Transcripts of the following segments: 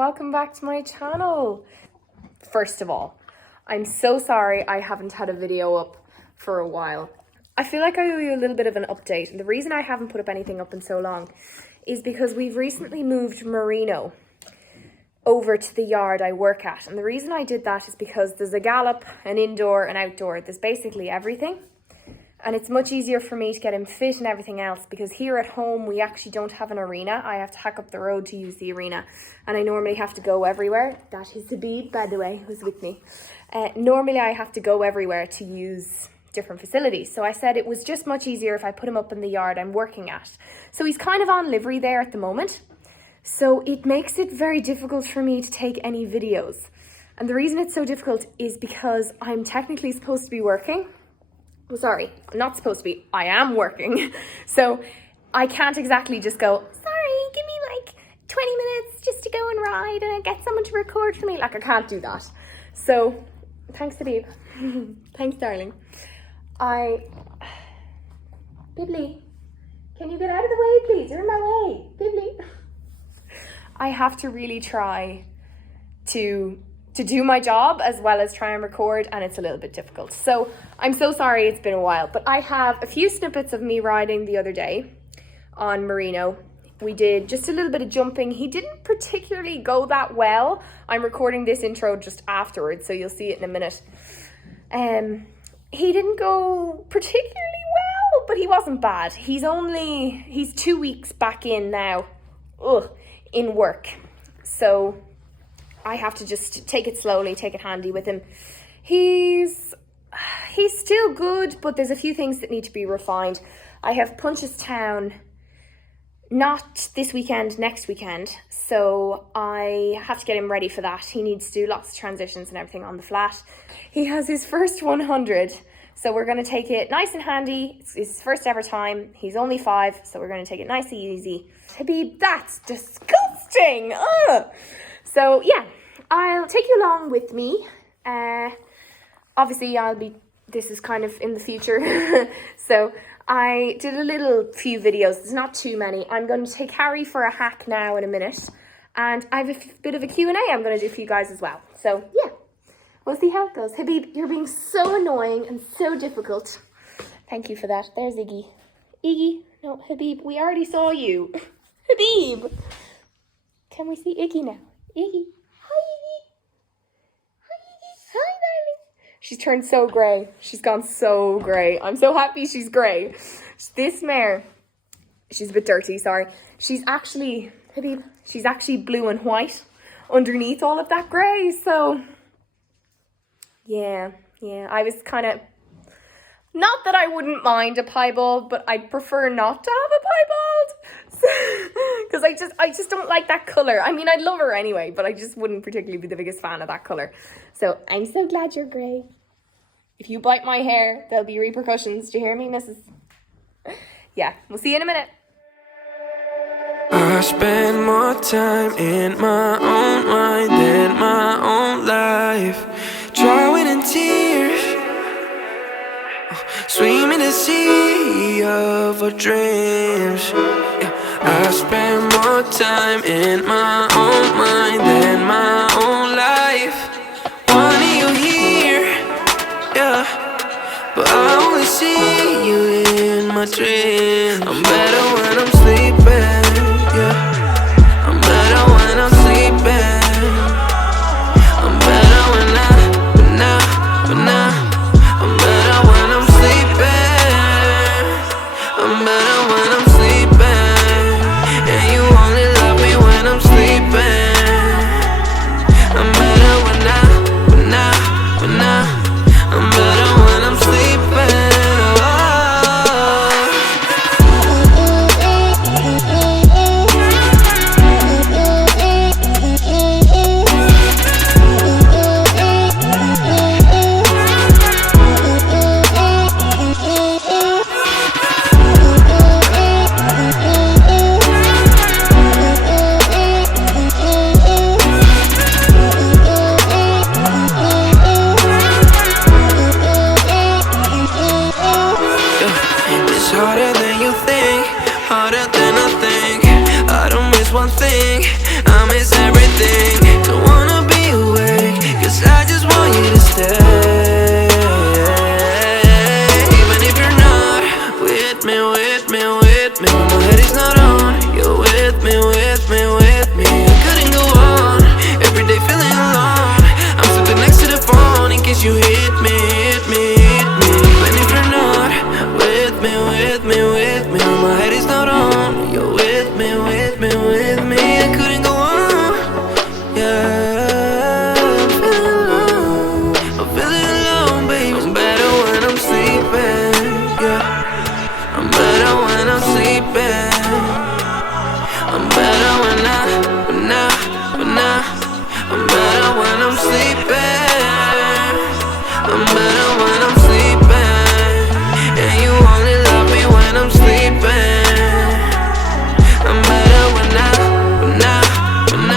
welcome back to my channel. First of all, I'm so sorry I haven't had a video up for a while. I feel like I owe you a little bit of an update, and the reason I haven't put up anything up in so long is because we've recently moved Marino over to the yard I work at, and the reason I did that is because there's a gallop, an indoor, an outdoor, there's basically everything. And it's much easier for me to get him fit and everything else because here at home, we actually don't have an arena. I have to hack up the road to use the arena. And I normally have to go everywhere. That is Habib, by the way, who's with me. Normally, I have to go everywhere to use different facilities. So I said it was just much easier if I put him up in the yard I'm working at. So he's kind of on livery there at the moment. So it makes it very difficult for me to take any videos. And the reason it's so difficult is because I'm technically supposed to be working. Well, sorry, I'm not supposed to be. I am working. So I can't exactly just go, sorry, give me like 20 minutes just to go and ride and get someone to record for me. Like, I can't do that. So thanks, Habib. Thanks, darling. Bibli, can you get out of the way, please? You're in my way. Bibli. I have to really try to do my job as well as try and record, and it's a little bit difficult. So I'm so sorry it's been a while, but I have a few snippets of me riding the other day on Marino. We did just a little bit of jumping. He didn't particularly go that well. I'm recording this intro just afterwards, so you'll see it in a minute. He didn't go particularly well, but he wasn't bad. He's 2 weeks back in now, in work. So I have to just take it slowly, take it handy with him. He's still good, but there's a few things that need to be refined. I have Punchestown not this weekend, next weekend. So I have to get him ready for that. He needs to do lots of transitions and everything on the flat. He has his first 100. So we're going to take it nice and handy. It's his first ever time. He's only 5, so we're going to take it nice and easy. Habib, that's disgusting. Ugh. So yeah, I'll take you along with me. Obviously this is kind of in the future. So I did a few videos. There's not too many. I'm going to take Harry for a hack now in a minute. And I have a bit of a Q&A I'm going to do for you guys as well. So yeah, we'll see how it goes. Habib, you're being so annoying and so difficult. Thank you for that. There's Iggy. Iggy, no, Habib, we already saw you. Habib. Can we see Iggy now? Iggy. Hi, Iggy. Hi, Iggy. Hi, darling. She's turned so grey. She's gone so grey. I'm so happy she's grey. This mare, she's a bit dirty, sorry. She's actually, Habib, she's actually blue and white underneath all of that grey. So, yeah. I was kind of, not that I wouldn't mind a piebald, but I'd prefer not to have a piebald. Because I just don't like that colour. I mean, I'd love her anyway, but I just wouldn't particularly be the biggest fan of that colour. So I'm so glad you're grey. If you bite my hair, there'll be repercussions. Do you hear me, missus? Yeah, we'll see you in a minute. I spend more time in my own mind than my own life, drowning in tears, swimming in the sea of our dreams. I spend more time in my own mind than my own life. Wanting you here, yeah, but I only see you in my dreams. I'm better when I'm sleeping, yeah. I'm better when I'm sleeping. I'm better when I'm better when I'm sleeping. I'm better when I'm sleeping. And you only love me when I'm sleeping. I'm better when I'm better when I'm sleeping. I'm sleeping. I'm better when I'm sleeping. And you only love me when I'm sleeping. I'm better when I'm better when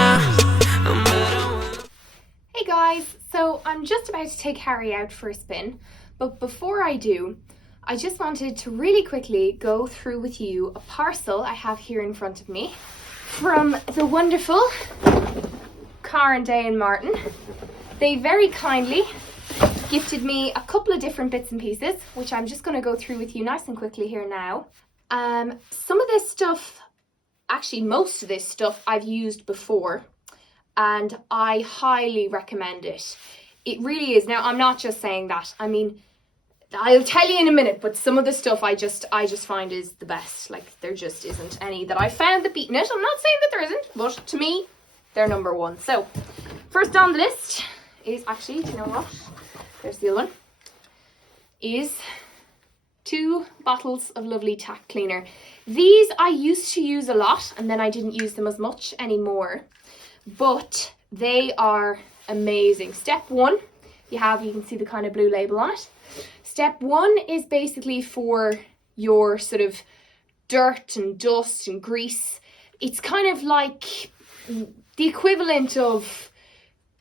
Hey guys, so I'm just about to take Harry out for a spin, but before I do, I just wanted to really quickly go through with you a parcel I have here in front of me from the wonderful Car&Day&Martin. They very kindly gifted me a couple of different bits and pieces, which I'm just going to go through with you nice and quickly here now. Some of this stuff, actually most of this stuff I've used before, and I highly recommend it. It really is. Now, I'm not just saying that. I mean, I'll tell you in a minute, but some of the stuff I just find is the best. Like, there just isn't any that I found that beaten it. I'm not saying that there isn't, but to me, they're number one. So, first on the list is actually, do you know what? There's the other one. Is 2 bottles of lovely Tack Cleaner. These I used to use a lot, and then I didn't use them as much anymore. But they are amazing. Step 1, you can see the kind of blue label on it. Step 1 is basically for your sort of dirt and dust and grease. It's kind of like the equivalent of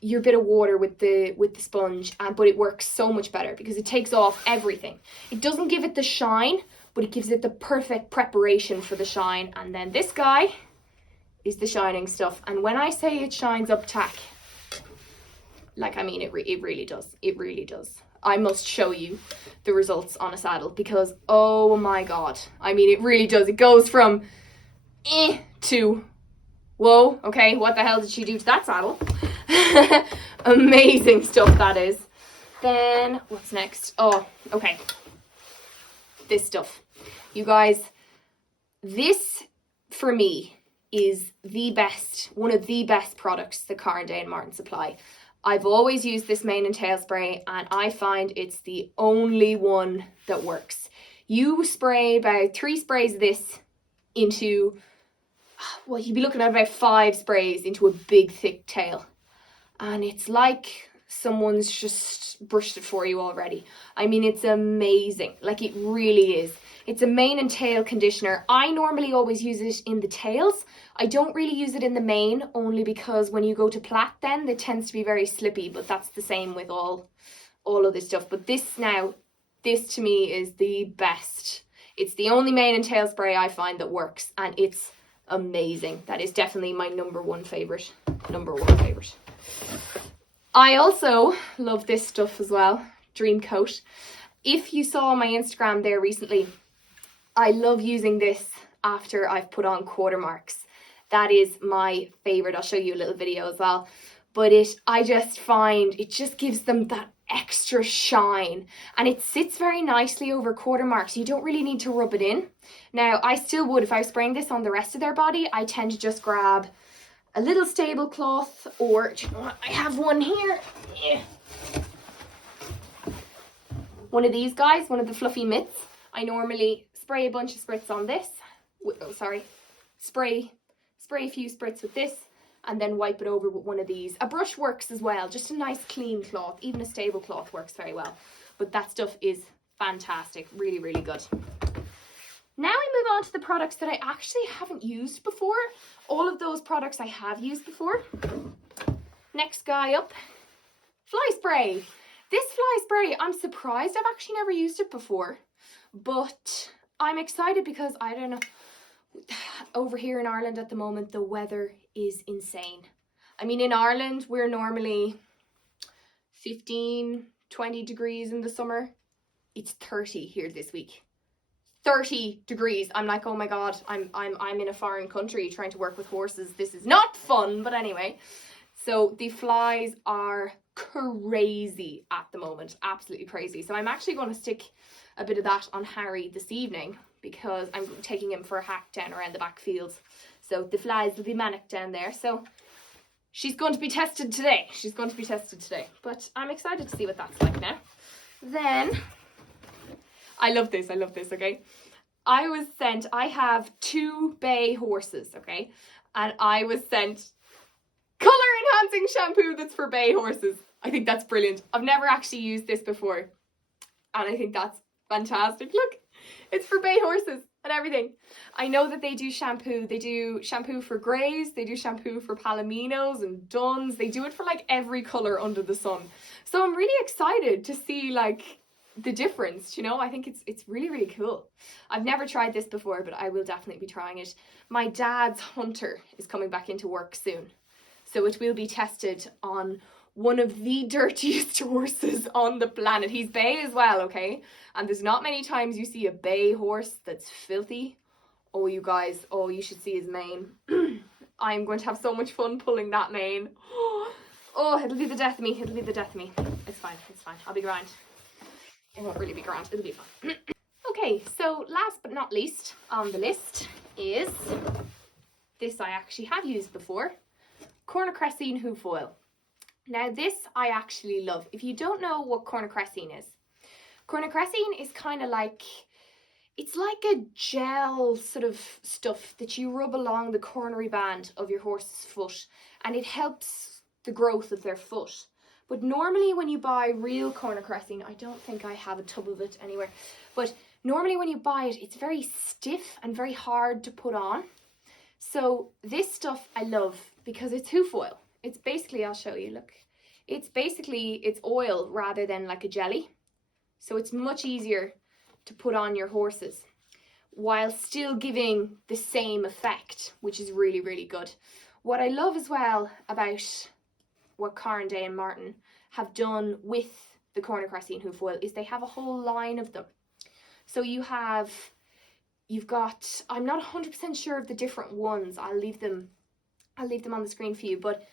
your bit of water with the sponge, but it works so much better because it takes off everything. It doesn't give it the shine, but it gives it the perfect preparation for the shine. And then this guy is the shining stuff. And when I say it shines up tack, like, I mean, it really does. It really does. I must show you the results on a saddle because, oh my God. I mean, it really does. It goes from to, whoa, okay, what the hell did she do to that saddle? Amazing stuff, that is. Then, what's next? Oh, okay. This stuff. You guys, this, for me, is the best, one of the best products that Car&Day&Martin supply. I've always used this mane and tail spray, and I find it's the only one that works. You spray about 3 sprays of this into, well, you'd be looking at about 5 sprays into a big thick tail. And it's like someone's just brushed it for you already. I mean, it's amazing. Like, it really is. It's a mane and tail conditioner. I normally always use it in the tails. I don't really use it in the mane, only because when you go to plait then, it tends to be very slippy, but that's the same with all of this stuff. But this to me is the best. It's the only mane and tail spray I find that works, and it's amazing. That is definitely my number one favourite. I also love this stuff as well, Dream Coat. If you saw my Instagram there recently, I love using this after I've put on quarter marks. That is my favourite. I'll show you a little video as well. But I just find it just gives them that extra shine. And it sits very nicely over quarter marks. You don't really need to rub it in. Now, I still would, if I was spraying this on the rest of their body, I tend to just grab a little stable cloth, or, do you know what, I have one here. One of these guys, one of the fluffy mitts. I normally spray a bunch of spritz on this. Spray a few spritz with this, and then wipe it over with one of these. A brush works as well, just a nice clean cloth. Even a stable cloth works very well. But that stuff is fantastic, really, really good. Now we move on to the products that I actually haven't used before. All of those products I have used before. Next guy up, fly spray. This fly spray, I'm surprised I've actually never used it before, but I'm excited because, I don't know, over here in Ireland at the moment, the weather is insane. I mean, in Ireland, we're normally 15, 20 degrees in the summer. It's 30 here this week. 30 degrees. I'm like, oh my God, I'm in a foreign country trying to work with horses. This is not fun, but anyway. So the flies are crazy at the moment, absolutely crazy. So I'm actually going to stick a bit of that on Harry this evening because I'm taking him for a hack down around the back fields. So the flies will be manic down there. So she's going to be tested today. But I'm excited to see what that's like now. Then, I love this, okay? I have 2 bay horses, okay? And I was sent colour enhancing shampoo that's for bay horses. I think that's brilliant. I've never actually used this before, and I think that's fantastic. Look, it's for bay horses and everything. I know that they do shampoo. They do shampoo for greys. They do shampoo for palominos and duns. They do it for like every colour under the sun. So I'm really excited to see like the difference, you know. I think it's really, really cool. I've never tried this before, but I will definitely be trying it. My dad's hunter is coming back into work soon, so it will be tested on one of the dirtiest horses on the planet. He's bay as well, okay? And there's not many times you see a bay horse that's filthy. Oh, you guys, oh, you should see his mane. I'm going to have so much fun pulling that mane. Oh, it'll be the death of me. It'll be the death of me. It's fine. It's fine. I'll be grand. It won't really be grand. It'll be fun. Okay, so last but not least on the list is this. I actually have used before. Crescene Hoof Oil. Now this I actually love. If you don't know what Crescene is kind of like, it's like a gel sort of stuff that you rub along the cornery band of your horse's foot, and it helps the growth of their foot. But normally when you buy real Crescene, I don't think I have a tub of it anywhere, but normally when you buy it, it's very stiff and very hard to put on. So this stuff I love because it's hoof oil. It's basically, I'll show you, look. It's oil rather than like a jelly. So it's much easier to put on your horses while still giving the same effect, which is really, really good. What I love as well about what Car&Day&Martin have done with the Crescene hoof oil is they have a whole line of them. So you've got, I'm not 100% sure of the different ones. I'll leave them on the screen for you, but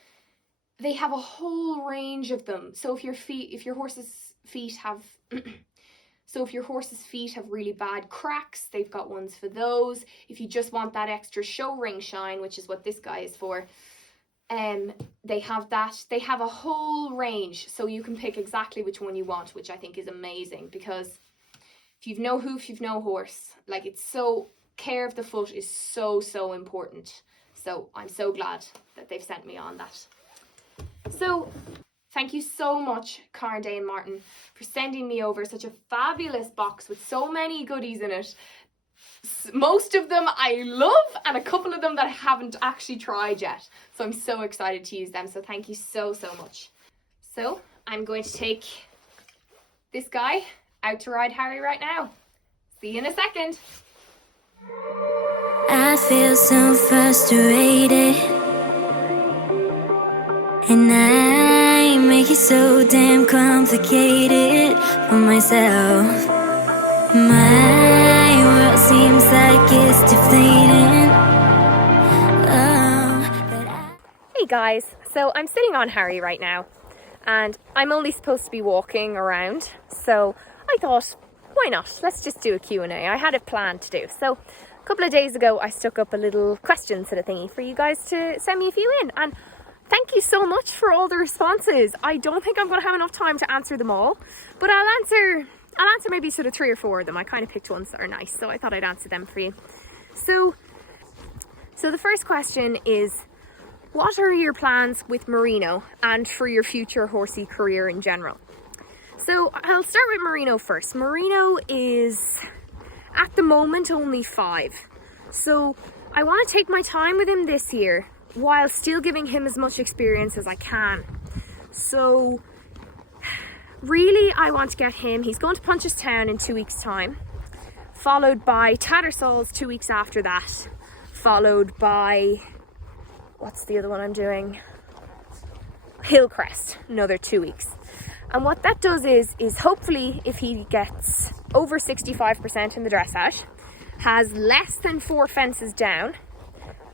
they have a whole range of them. So if your horse's feet have really bad cracks, they've got ones for those. If you just want that extra show ring shine, which is what this guy is for, they have that. They have a whole range, so you can pick exactly which one you want, which I think is amazing, because if you've no hoof, you've no horse. Like, it's so, care of the foot is so, so important. So I'm so glad that they've sent me on that. So thank you so much, Car&Day&Martin, for sending me over such a fabulous box with so many goodies in it. Most of them I love, and a couple of them that I haven't actually tried yet. So I'm so excited to use them. So thank you so, so much. So I'm going to take this guy out to ride Harry right now. See you in a second. I feel so frustrated, and I make it so damn complicated for myself. My world seems like it's deflating. Hey guys, so I'm sitting on Harry right now, and I'm only supposed to be walking around, so I thought, why not? Let's just do a Q&A. I had a plan to do. So a couple of days ago, I stuck up a little question sort of thingy for you guys to send me a few in, and thank you so much for all the responses. I don't think I'm going to have enough time to answer them all, but I'll answer maybe sort of 3 or 4 of them. I kind of picked ones that are nice, so I thought I'd answer them for you. So the first question is, what are your plans with Marino and for your future horsey career in general? So I'll start with Marino first. Marino is at the moment only 5. So I want to take my time with him this year while still giving him as much experience as I can. So really, I want to get him, he's going to Punchestown in 2 weeks' time, followed by Tattersalls 2 weeks after that, followed by, what's the other one I'm doing? Hillcrest, another 2 weeks. And what that does is hopefully if he gets over 65% in the dressage, has less than 4 fences down,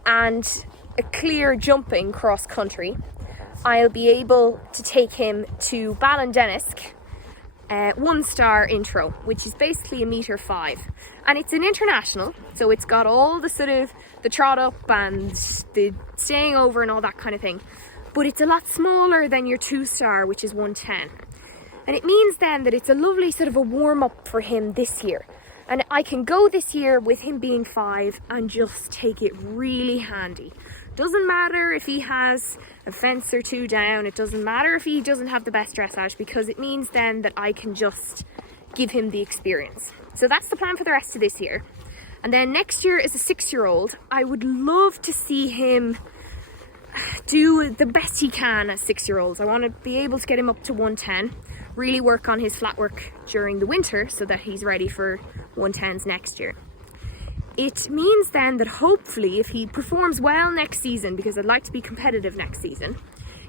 and a clear jumping cross country, I'll be able to take him to Ballindenisk, 1-star intro, which is basically 1.5 m. And it's an international, so it's got all the sort of the trot up and the staying over and all that kind of thing. But it's a lot smaller than your 2-star, which is 110. And it means then that it's a lovely sort of a warm up for him this year. And I can go this year with him being 5 and just take it really handy. Doesn't matter if he has a fence or two down. It doesn't matter if he doesn't have the best dressage, because it means then that I can just give him the experience. So that's the plan for the rest of this year. And then next year, as a 6-year-old, I would love to see him do the best he can as 6-year-olds. I want to be able to get him up to 110, really work on his flat work during the winter so that he's ready for 110s next year. It means then that hopefully if he performs well next season, because I'd like to be competitive next season,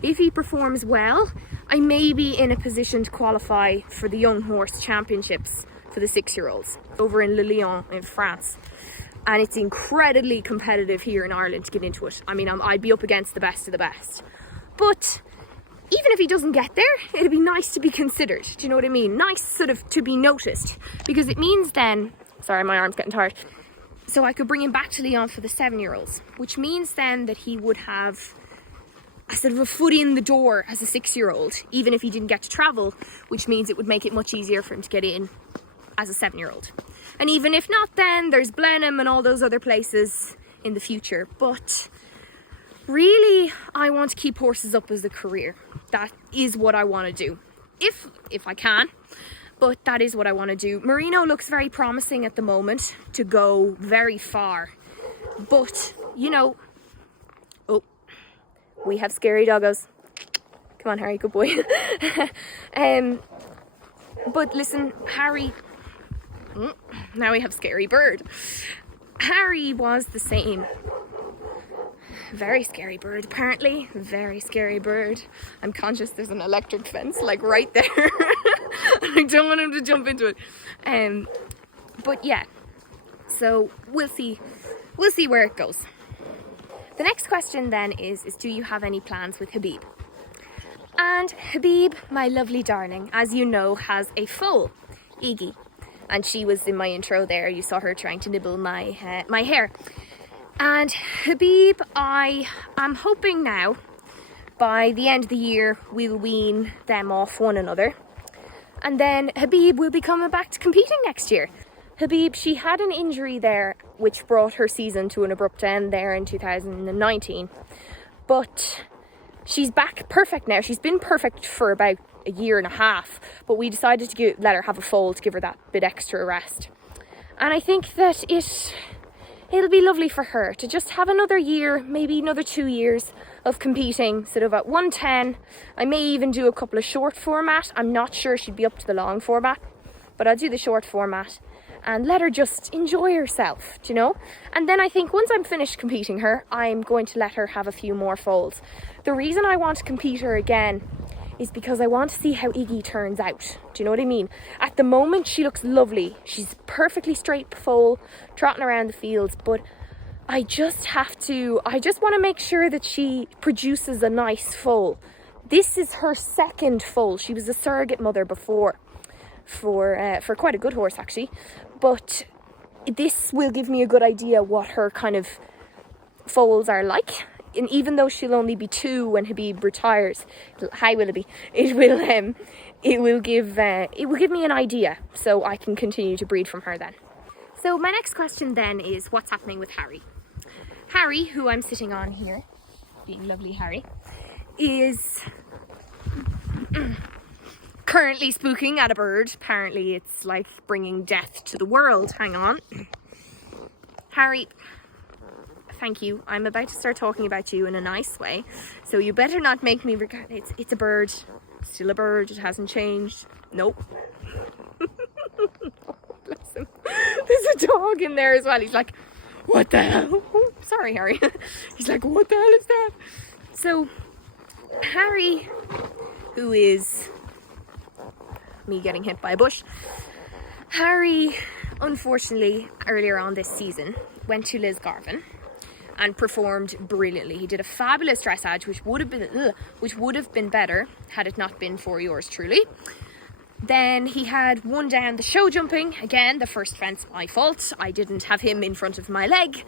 if he performs well, I may be in a position to qualify for the Young Horse Championships for the 6-year-olds over in Le Lyon in France. And it's incredibly competitive here in Ireland to get into it. I mean, I'd be up against the best of the best. But even if he doesn't get there, it'd be nice to be considered. Do you know what I mean? Nice sort of to be noticed. Because it means then, sorry, my arm's getting tired. So I could bring him back to Lyon for the 7-year-olds, which means then that he would have a sort of a foot in the door as a 6-year-old, even if he didn't get to travel, which means it would make it much easier for him to get in as a 7-year-old. And even if not, then there's Blenheim and all those other places in the future. But really, I want to keep horses up as a career. That is what I want to do, if I can. But that is what I want to do. Marino looks very promising at the moment to go very far. But, you know, oh, we have scary doggos. Come on, Harry, good boy. But listen, Harry, now we have scary bird. Harry was the same. Very scary bird, apparently. Very scary bird. I'm conscious there's an electric fence, like right there. I don't want him to jump into it. But yeah, so we'll see where it goes. The next question then is do you have any plans with Habib? And Habib, my lovely darling, as you know, has a foal, Iggy. And she was in my intro there. You saw her trying to nibble my hair. And Habib, I am hoping now, by the end of the year, we'll wean them off one another. And then Habib will be coming back to competing next year. Habib, she had an injury there, which brought her season to an abrupt end there in 2019. But she's back perfect now. She's been perfect for about a year and a half. But we decided to let her have a foal to give her that bit extra rest. And I think that it'll be lovely for her to just have another year, maybe another 2 years of competing sort of at 110. I may even do a couple of short format. I'm not sure she'd be up to the long format, but I'll do the short format and let her just enjoy herself, do you know? And then I think once I'm finished competing her, I'm going to let her have a few more foals. The reason I want to compete her again is because I want to see how Iggy turns out. Do you know what I mean? At the moment, she looks lovely. She's perfectly straight foal, trotting around the fields, but I just want to make sure that she produces a nice foal. This is her second foal. She was a surrogate mother before for quite a good horse, actually. But this will give me a good idea what her kind of foals are like. And even though she'll only be 2 when Habib retires, hi Willoughby, it will give me an idea, so I can continue to breed from her then. So my next question then is what's happening with Harry? Harry, who I'm sitting on here, being lovely Harry, is currently spooking at a bird. Apparently it's like bringing death to the world. Hang on. Harry, thank you. I'm about to start talking about you in a nice way, so you better not make me regret it. It's a bird. Still a bird. It hasn't changed. Nope. Bless him. There's a dog in there as well. He's like, what the hell? Oh, sorry, Harry. He's like, what the hell is that? So, Harry, who is me getting hit by a bush. Harry, unfortunately, earlier on this season, went to Liz Garvin and performed brilliantly. He did a fabulous dressage, which would have been better had it not been for yours truly. Then he had won down the show jumping. Again, the first fence, my fault. I didn't have him in front of my leg.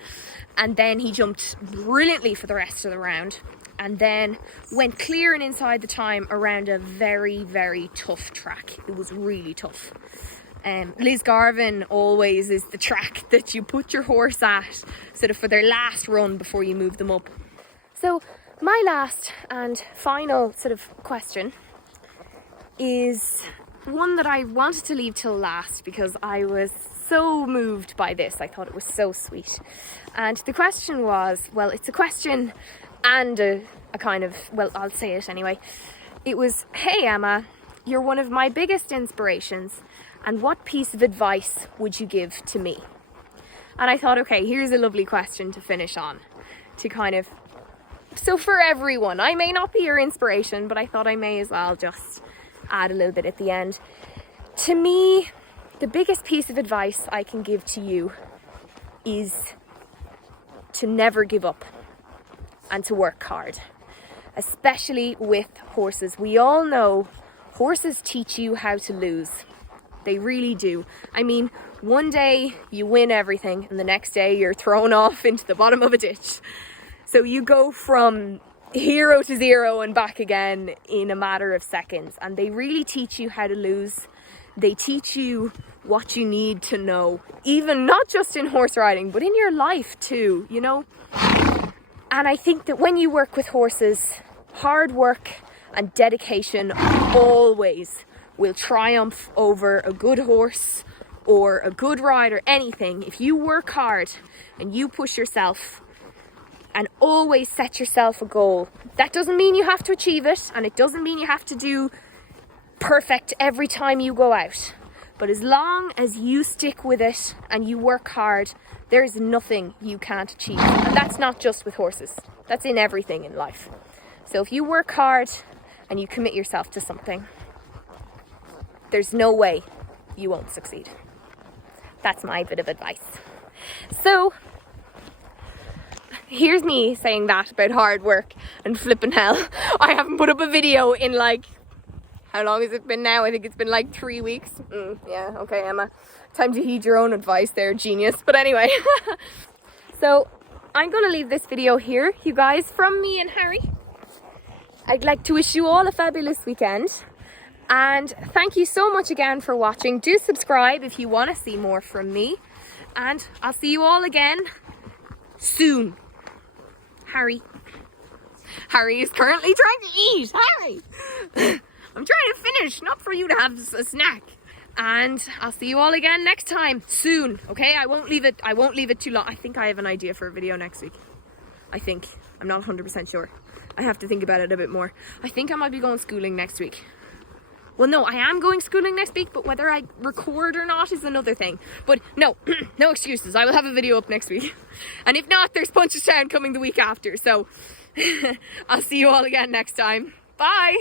And then he jumped brilliantly for the rest of the round. And then went clear and inside the time around a very, very tough track. It was really tough. Liz Garvin always is the track that you put your horse at sort of for their last run before you move them up. So my last and final sort of question is one that I wanted to leave till last because I was so moved by this. I thought it was so sweet. And the question was, well, it's a question and a kind of, well, I'll say it anyway. It was, hey Emma, you're one of my biggest inspirations, and what piece of advice would you give to me? And I thought, okay, here's a lovely question to finish on, to kind of, so for everyone, I may not be your inspiration, but I thought I may as well just add a little bit at the end. To me, the biggest piece of advice I can give to you is to never give up and to work hard, especially with horses. We all know horses teach you how to lose. They really do. I mean, one day you win everything and the next day you're thrown off into the bottom of a ditch. So you go from hero to zero and back again in a matter of seconds. And they really teach you how to lose. They teach you what you need to know, even not just in horse riding, but in your life too, you know? And I think that when you work with horses, hard work and dedication always will triumph over a good horse or a good rider, anything. If you work hard and you push yourself and always set yourself a goal, that doesn't mean you have to achieve it, and it doesn't mean you have to do perfect every time you go out. But as long as you stick with it and you work hard, there is nothing you can't achieve. And that's not just with horses. That's in everything in life. So if you work hard and you commit yourself to something, there's no way you won't succeed. That's my bit of advice. So here's me saying that about hard work and flipping hell. I haven't put up a video in like, how long has it been now? I think it's been like 3 weeks. Yeah, okay, Emma. Time to heed your own advice there, genius. But anyway, so I'm going to leave this video here, you guys, from me and Harry. I'd like to wish you all a fabulous weekend. And thank you so much again for watching. Do subscribe if you want to see more from me. And I'll see you all again soon. Harry is currently trying to eat. Harry! I'm trying to finish, not for you to have a snack. And I'll see you all again next time, soon, okay? I won't leave it too long. I think I have an idea for a video next week. I'm not 100% sure. I have to think about it a bit more. I think I might be going schooling next week. Well, no, I am going schooling next week, but whether I record or not is another thing. But no, no excuses. I will have a video up next week. And if not, there's Punchestown coming the week after. So I'll see you all again next time. Bye.